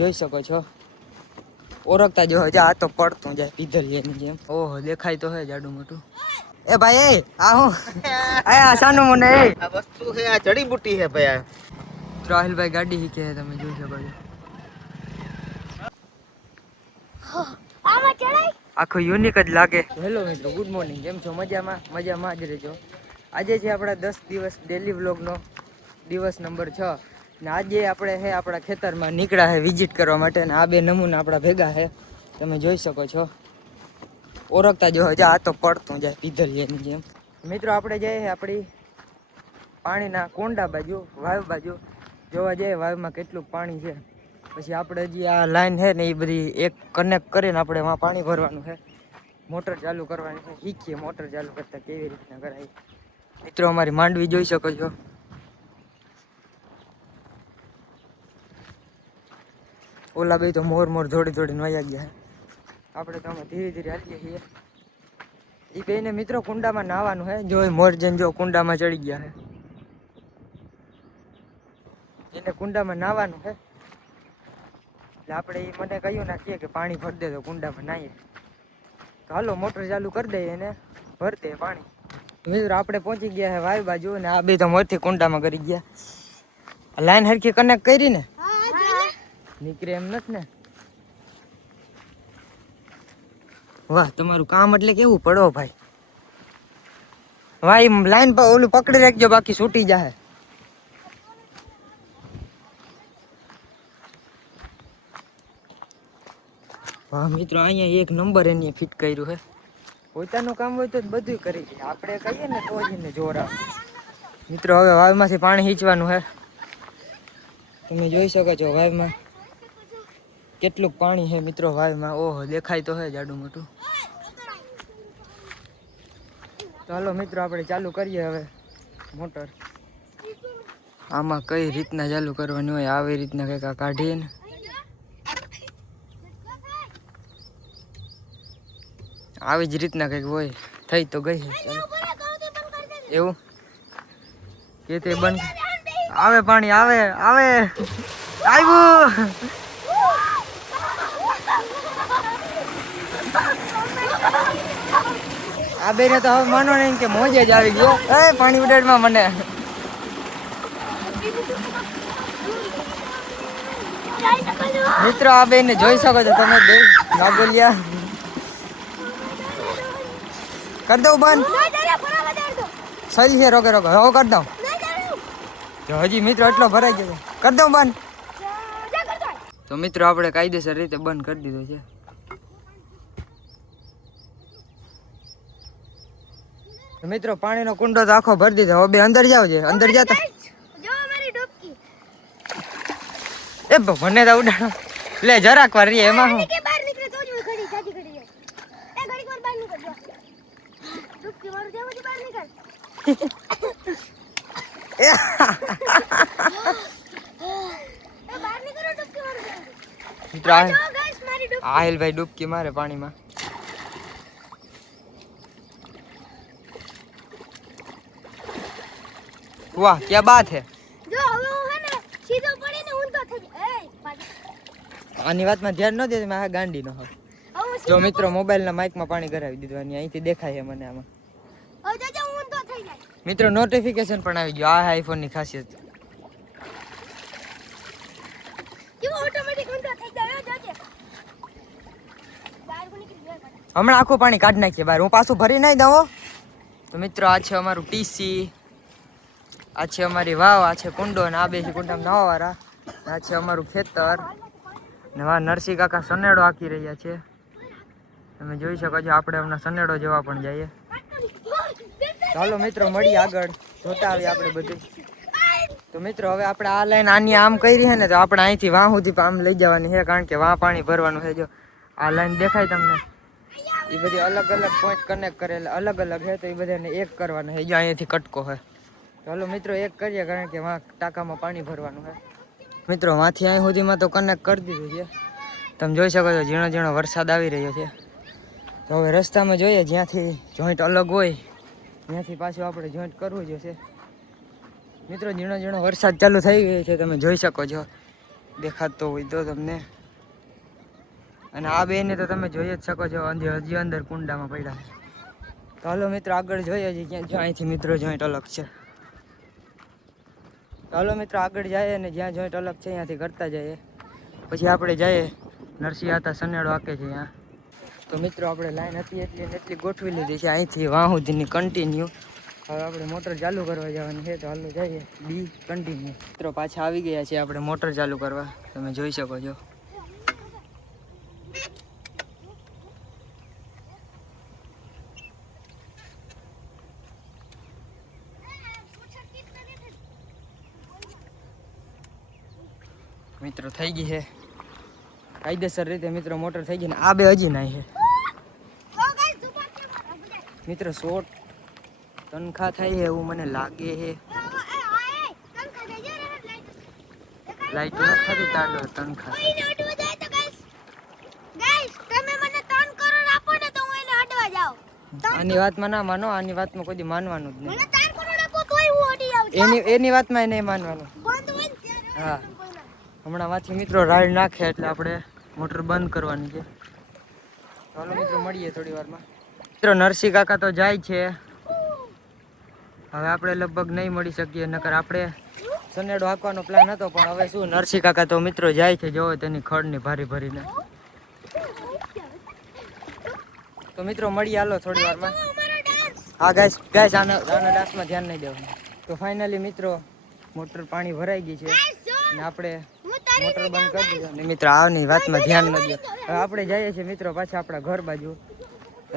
જોઈ શકો છો ઓળખતા જો આ તો પડતું જાય પીધલિયાની જેમ. ઓહો દેખાય તો હે જાડું મોટું. એ ભાઈ એ આ હું આ સાનું મને એ આ વસ્તુ છે, આ જડીબુટી છે ભાઈ. રાહિલભાઈ ગાડી શીખે છે, તમે જોઈ શકો છો. આખું યુનિક જ લાગે. હેલો મિત્રો, ગુડ મોર્નિંગ. કેમ છો? મજામાં? મજામાં જ રહેજો. આજે છે આપણા 10 દિવસ ડેલી વ્લોગનો દિવસ નંબર 6 ને આજે આપણે હે આપણા ખેતરમાં નીકળ્યા છે વિઝિટ કરવા માટે. ને આ બે નમૂના આપણા ભેગા છે, તમે જોઈ શકો છો. ઓળખતા જો આ તો પડતું જાય પીધલિયાની જેમ. મિત્રો આપણે જઈએ આપણી પાણીના કોંડા બાજુ, વાવ બાજુ જોવા જઈએ વાવમાં કેટલું પાણી છે. પછી આપણે હજી આ લાઈન છે ને એ બધી એક કનેક્ટ કરીને આપણે એમાં પાણી ભરવાનું છે. મોટર ચાલુ કરવાની છે, શીખીએ મોટર ચાલુ કરતા કેવી રીતના કરાય. મિત્રો અમારી માંડવી જોઈ શકો છો. ઓલા બે તો મોર દોડી દોડીને વયા ગયા. આપણે તો અમે ધીરે ધીરે હાલીએ છીએ. એ બેને મિત્રો કુંડામાં નાવાનું છે. જો મોરજન જો કુંડામાં ચડી ગયા છે, એને કુંડામાં નાવાનું છે. એટલે આપણે એ મને કહ્યું નાખીએ કે પાણી ભરી દે તો કુંડામાં નાહીએ. તો હાલો મોટર ચાલુ કરી દઈએ એને ભરી દે પાણી. મિત્રો આપણે પહોંચી ગયા છે વાવ બાજુ ને આ બે તો મોરથી કુંડામાં કરી ગયા. લાઈન હરખી કનેક્ટ કરી ને નીકળે એમ નથી ને. વાહ, તમારું કામ એટલે કેવું પડો ભાઈ. વાહ, લાઈન પર ઓલું પકડી રાખજો બાકી છૂટી જાય. વાહ મિત્રો, અહીંયા એક નંબર એની ફિટ કર્યું છે. પોતાનું કામ હોય તો બધું કરી દે, આપણે કહીએ ને તો જ એને જોર આવે. મિત્રો હવે વાવમાંથી પાણી હીચવાનું છે. તમે જોઈ શકો છો વાવમાં કેટલું પાણી છે. મિત્રો વાવમાં ઓહો દેખાય તો હે જાડું મોટું. ચાલો મિત્રો આપણે ચાલુ કરીએ હવે મોટર. આમાં કઈ રીતના ચાલુ કરવાની હોય આવી રીતના કંઈક કાઢીએ ને આવી જ રીતના કંઈક હોય. થઈ તો ગઈ એવું કે તે બંધ આવે પાણી આવે આવે આવ્યું. આ બેને તો હવે માનો નહીં કે મોજે જ આવી ગયો. એ પાણી ઉડાડમાં મને. મિત્રો આ બેને જોઈ શકો છો તમે બે નાગોલિયા. कर दो बंद सही है रोके रोके हो कर दो જો હજી મિત્રો એટલો ભરાઈ ગયો. कर दो બંધ. તો મિત્રો આપણે કાયદેસર રીતે બંધ કરી દીધો છે. તો મિત્રો પાણીનો કુંડો તો આખો ભરી દીધો. હવે બે અંદર જાવ છે. અંદર જાતા એ મને તો ઉડાડો લે જરાક વાર રે એમાં હું આહિલ ભાઈ ડૂબકી મારે પાણીમાં. વાહ ક્યાં બાત હે. આની વાતમાં ધ્યાન ન દે મેં આ ગાંડી નો હવે. જો મિત્રો મોબાઈલના માઇકમાં પાણી કરાવી દીધું અને અહીંથી દેખાય છે મને આમાં. મિત્રો નોટિફિકેશન પણ આવી ગયો. આ આઈફોન ની ખાસિયત. હમણાં આખું પાણી કાઢી નાખીએ બહાર. હું પાછું ભરી નહીં દઉં. તો મિત્રો આ છે અમારું ટીસી, આ છે અમારી વાવ, આ છે કુંડો અને આ બે છે કુંડામાં નાવા વાળા. આ છે અમારું ખેતર ને વા નરસિંહ કાકા સનેડો આંકી રહ્યા છે. તમે જોઈ શકો છો. આપણે હમણાં સનેડો જોવા પણ જઈએ. ચાલો મિત્રો મળીએ આગળ, જોતા આવીએ આપણે બધું. તો મિત્રો હવે આપણે આ લાઈન આની આમ કરી છે ને તો આપણે અહીંથી વાં સુધી આમ લઈ જવાની છે, કારણ કે વાં પાણી ભરવાનું છે. જો આ લાઈન દેખાય તમને, એ બધી અલગ અલગ પોઈન્ટ કનેક્ટ કરેલા અલગ અલગ છે, તો એ બધાને એક કરવાના છે. જો અહીંયાથી કટકો છે. ચાલો મિત્રો એક કરીએ, કારણ કે વાં ટાંકામાં પાણી ભરવાનું છે. મિત્રો વાંથી અહીં સુધીમાં તો કનેક્ટ કરી દીધું છે. તમે જોઈ શકો છો ઝીણો ઝીણો વરસાદ આવી રહ્યો છે. તો હવે રસ્તામાં જોઈએ જ્યાંથી જોઈન્ટ અલગ હોય ત્યાંથી પાછું આપણે જોઈન્ટ કરવું જોઈશે. મિત્રો ઝીણો ઝીણો વરસાદ ચાલુ થઈ ગયો છે, તમે જોઈ શકો છો. દેખાતો હોય તો તમને. અને આ બેને તો તમે જોઈ જ શકો છો, હજી અંદર કુંડામાં પડ્યા છે. તો હાલો મિત્રો આગળ જોઈએ છીએ ક્યાં અહીંથી મિત્રો જોઈન્ટ અલગ છે. ચાલો મિત્રો આગળ જઈએ ને જ્યાં જોઈન્ટ અલગ છે ત્યાંથી કરતા જઈએ. પછી આપણે જઈએ નરસિંહ હતા સનેડો આકે છે ત્યાં. તો મિત્રો આપણે લાઈન હતી એટલી ગોઠવી લીધી છે અહીંથી વાં સુધીની કન્ટિન્યુ. હવે આપણે મોટર ચાલુ કરવા જવાની છે તો હાલો જઈએ બી કન્ટિન્યુ. મિત્રો પાછા આવી ગયા છે આપણે મોટર ચાલુ કરવા, તમે જોઈ શકો છો. મિત્રો થઈ ગઈ છે કાયદેસર રીતે મિત્રો મોટર થઈ ગઈ ને આ બે હજી નાય છે મિત્રો. શોર્ટ તનખા થાય છે એવું મને લાગે છે. લાઈટ નથી થતી તાડો તનખા. આની વાતમાં ના માનો, આની વાતમાં કોઈ દી માનવાનું જ નહીં. એની વાતમાં નહીં માનવાનું. હા હમણાં માંથી મિત્રો રાઈડ નાખે એટલે આપણે મોટર બંધ કરવાની છે. ચાલો મિત્રો મળીએ થોડી વારમાં. મિત્રો નરસિંહ કાકા તો જાય છે, હવે આપણે લગભગ નહીં મળી શકીએ. નકર આપણે સનેડો હાંકવાનો પ્લાન હતો પણ હવે શું નરસિંહ કાકા તો મિત્રો જાય છે, જોવો તેની ખડની ભારી ભરીને. તો મિત્રો મળીએ હાલો થોડી વારમાં. હા ગાઈસ આના ડાન્સમાં ધ્યાન નહીં દેવાનું. તો ફાઇનલી મિત્રો મોટર પાણી ભરાઈ ગઈ છે અને આપણે મોટર બંધ કરી દીધો ને મિત્રો આવની વાતમાં ધ્યાન ન દો. હવે આપણે જઈએ છીએ મિત્રો પાછા આપણા ઘર બાજુ.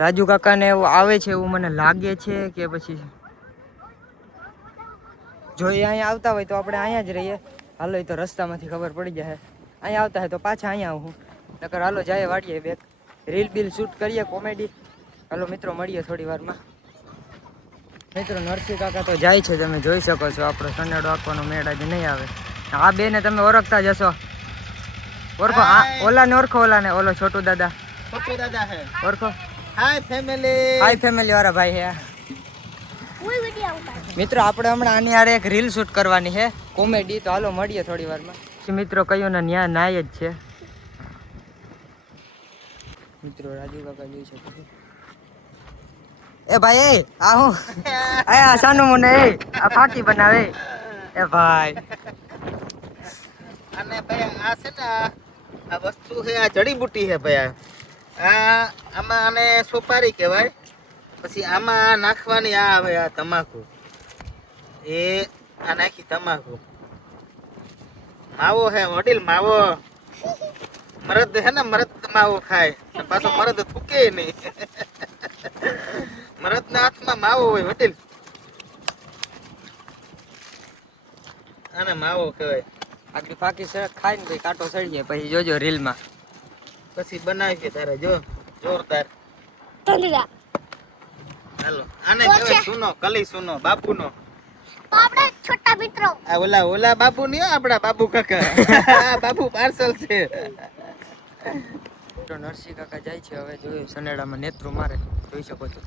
રાજુ કાકાને એવું આવે છે એવું મને લાગે છે કે પછી જો એ અહીંયા આવતા હોય તો આપણે અહીંયા જ રહીએ. હાલો એ તો રસ્તામાંથી ખબર પડી જાય. અહીંયા આવતા હોય તો પાછા અહીંયા આવું. નકર હાલો જાય વાડીએ બે રીલ બિલ શૂટ કરીએ કોમેડી. હાલો મિત્રો મળીએ થોડી વારમાં. મિત્રો નરસિંહ કાકા તો જાય છે, તમે જોઈ શકો છો. આપણો સનેડો આંકવાનો મેળ આજે નહીં આવે. આ બે ને તમે ઓળખતા જશો. ઓળખો ઓલાને ઓળખો, ઓલાને ઓલો છોટુ દાદા. छोटू दादा है ઓળખો. हाय फैमिली વાળા ભાઈ હે. મિત્રો આપણે હમણાં આની હારે એક રીલ શૂટ કરવાની છે કોમેડી. તો હાલો મળીએ થોડી વારમાં. મિત્રો કયો ને ન્યા નાય જ છે મિત્રો. રાજુ કાકા જોઈ શકો છો. એ ભાઈ આ હું આ સાનું મને આ ફાકી બનાવે એ ભાઈ. અને ભાઈ આ છે ને આ વસ્તુ છે, આ જડીબુટી છે ભાઈ. આ આમાં આને સોપારી કહેવાય. પછી આમાં નાખવાની આ આવે આ તમાકુ. એ આ નાખી તમાકુ. માવો હે વડીલ માવો. મરદ હે ને મરદ માવો ખાય ને પાછો મરદ થૂકે નહીં. મરદ ના હાથમાં માવો હોય વડીલ. આને માવો કહેવાય. આટલી ફાકી ખાઈ ને કાંટો સડી જાય પછી જોજો રીલમાં. પછી બનાવી તારે જો જોરદાર. હાલો આને કહેવાય સુનો કલી સુનો બાપુનો. આપણા છોટા મિત્રો આ ઓલા બાપુ નહીં, આપડા બાપુ કાકા. બાપુ પાર્સલ છે. તો નરસિંહ કાકા જાય છે હવે. જોયું સનેડામાં નેત્રું મારે જોઈ શકો છો.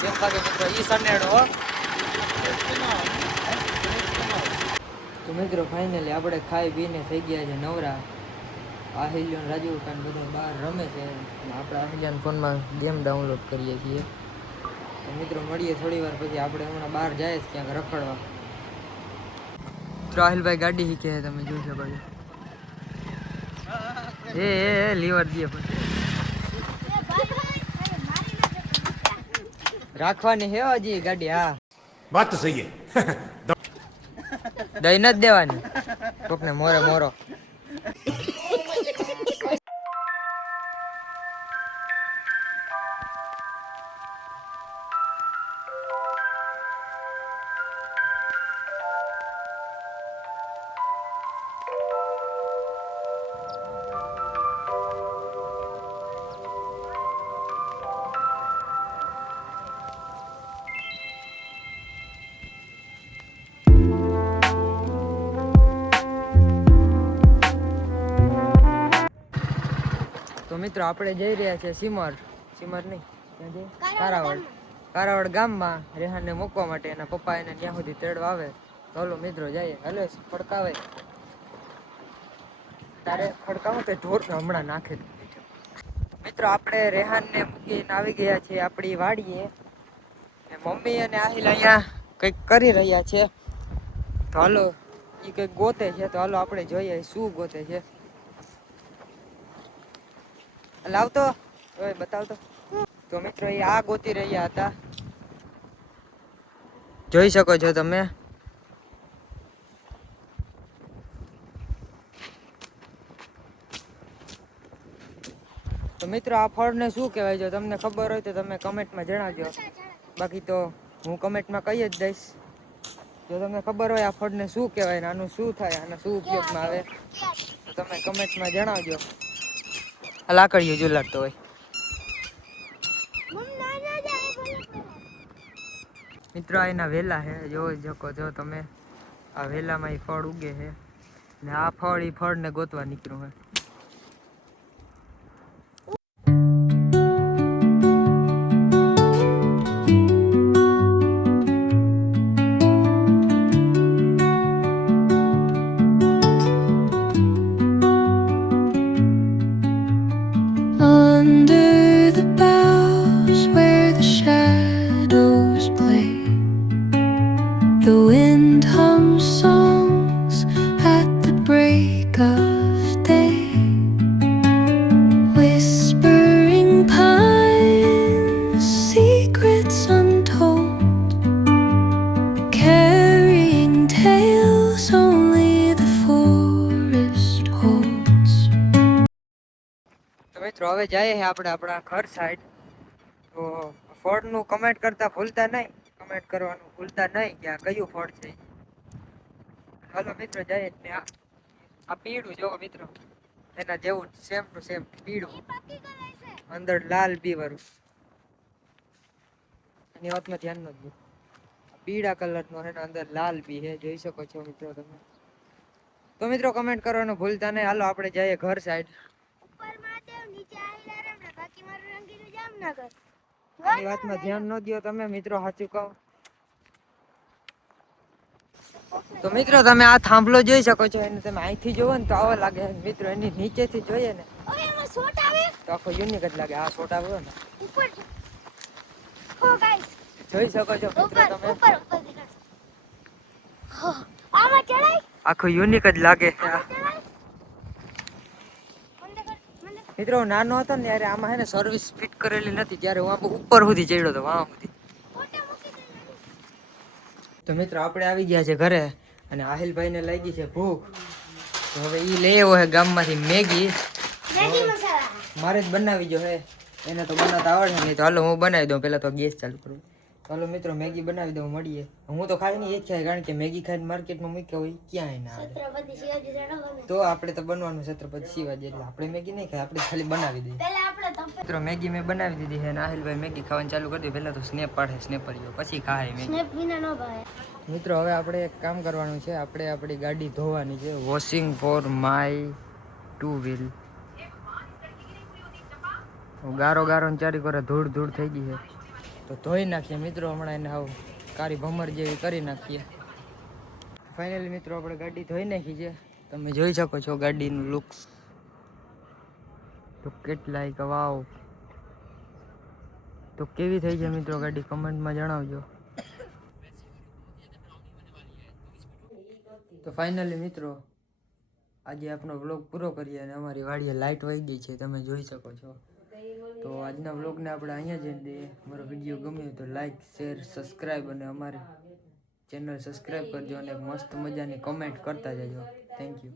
કેમ લાગે મિત્રો ઈ સનેડો હો. તો મિત્રો ફાઇનલી આપણે ખાઈ પીને થઈ ગયા છે નવરા. આહિલ્યો ને રાજુ કાન બધા બહાર રમે છે. આપણે આહિલ્યાના ફોનમાં ગેમ ડાઉનલોડ કરીએ છીએ. તો મિત્રો મળીએ થોડી વાર પછી. આપણે હમણાં બહાર જાય છે ક્યાંક રખડવા. રાહિલભાઈ ગાડી શીખે છે, તમે જોઈ શકો છો. એ લીવર દે પછી રાખવાની હે હજી ગાડી. હા बात तो सही है. દઈ નથી દેવાની કોકને મોરે મોરો. તો મિત્રો આપણે જઈ રહ્યા છીએ સિમર નહીં ક્યાં જઈએ? કારાવડ ગામમાં રેહાનને મૂકવા માટે એના પપ્પા એને ત્યાં સુધી તેડવા આવે. તો હાલો મિત્રો જઈએ. હાલો ફડકાવે તારે ફડકાવો તો ઢોરને હમણાં નાખે. મિત્રો આપણે રેહાનને મૂકીને આવી ગયા છીએ આપણી વાડીએ. મમ્મી અને આહિલ અહીંયા કંઈક કરી રહ્યા છે. તો હાલો એ કંઈક ગોતે છે. તો હાલો આપણે જોઈએ શું ગોતે છે. લાવતો ઓય બતાવતો. તો મિત્રો એ આ ગોતી રહ્યા હતા, જોઈ શકો છો તમે. તો મિત્રો આ ફળને શું કહેવાય? જો તમને ખબર હોય તો તમે કમેન્ટમાં જણાવજો. બાકી તો હું કમેન્ટમાં કહી જ દઈશ. જો તમને ખબર હોય આ ફળને શું કહેવાય ને આનું શું થાય, આના શું ઉપયોગમાં આવે, તો તમે કમેન્ટમાં જણાવજો. આ લાકડીઓ ઝુલાડતો હોય. મિત્રો આ એના વેલા છે, જોઈ શકો છો તમે. આ વેલામાં એ ફળ ઉગે છે ને આ ફળ એ ફળને ગોતવા નીકળ્યું છે. Under the boughs where the shadows play, the wind hums songs at the break of day, whispering pines, secrets untold, carrying tales only the forest holds. તો મિત્રો હવે જઈએ આપણે આપણા ઘર સાઈડ. તો ફળનું કમેન્ટ કરતા ભૂલતા નહીં, કમેન્ટ કરવાનું ભૂલતા નહીં કે આ કયું ફળ છે. હાલો મિત્રો જઈએ. ને આ પીળું જોવો મિત્રો, એના જેવું સેમ ટુ સેમ પીળું, અંદર લાલ બી વાળું. એની વાતમાં ધ્યાન ન દો. પીળા કલરનો એના અંદર લાલ બી છે, જોઈ શકો છો મિત્રો તમે. તો મિત્રો કમેન્ટ કરવાનું ભૂલતા નહીં. હાલો આપણે જઈએ ઘર સાઈડ. એની વાતમાં ધ્યાન ન દો તમે મિત્રો, સાચું કહો તો મિત્રો તમે આ થાંભલો જોઈ શકો છો. એને તમે અહીંથી જોવો ને તો આવો લાગે મિત્રો, એની નીચેથી જોઈએ ને તો આખો યુનિક જ લાગે. આ છોટા હોય ને જોઈ શકો છો મિત્રો તમે, આખો યુનિક જ લાગે. મિત્રો નાનો હતો ને ત્યારે આમાં હે ને સર્વિસ ફિટ કરેલી નથી, ત્યારે હું ઉપર સુધી ચડ્યો હતો, વાહ સુધી. તો મિત્રો આપણે આવી ગયા છે ઘરે અને આહિલભાઈને લાગી છે ભૂખ. તો હવે ઈ લઈ આવ્યો છે ગામમાંથી મેગી. મારે જ બનાવી જો હે, એને તો બનાવતા આવડે નહીં. તો હાલો હું બનાવી દઉં, પહેલાં તો ગેસ ચાલુ કરું. ચાલો મિત્રો મેગી બનાવી દઉં, મળીએ. હું તો ખાઈ નહીં એ જ ખાય, કારણ કે મેગી ખાઈને માર્કેટમાં મૂક્યા હોય ક્યાંય ના આવે. તો આપણે તો બનવાનું છત્રપતિ શિવાજી, એટલે આપણે મેગી નહીં ખાય, આપણે ખાલી બનાવી દઈએ. મિત્રો મેગી મેં બનાવી દીધી છે અને આહિલભાઈ મેગી ખાવાનું ચાલુ કરી દીધું. પહેલાં તો સ્નેપ પાડે, સ્નેપરીઓ પછી ખાય મેગી. મિત્રો હવે આપણે એક કામ કરવાનું છે, આપણે આપણી ગાડી ધોવાની છે. Washing for my 2 wheel. ગારો ગારો ને ચારી કરે ધૂળ ધૂળ થઈ ગઈ છે, તો ધોઈ નાખીએ મિત્રો. હમણાં એને હાવ કારી ભમર જેવી કરી નાખીએ. ફાઇનલી મિત્રો આપણે ગાડી ધોઈ નાખી છે, તમે જોઈ શકો છો ગાડીનું લુક્સ. તો કેટલાય વાવ, તો કેવી થઈ છે મિત્રો ગાડી, કમેન્ટમાં જણાવજો. તો ફાઇનલી મિત્રો આજે આપણો વ્લોગ પૂરો કરીએ અને અમારી વાડીએ લાઇટ વહી ગઈ છે, તમે જોઈ શકો છો. તો આજના વ્લોગને આપણે અહીંયા જઈને દઈએ. અમારો વિડીયો ગમ્યો તો લાઈક, શેર, સબસ્ક્રાઈબ અને અમારી ચેનલ સબસ્ક્રાઈબ કરજો અને મસ્ત મજાની કમેન્ટ કરતા જજો. Thank you.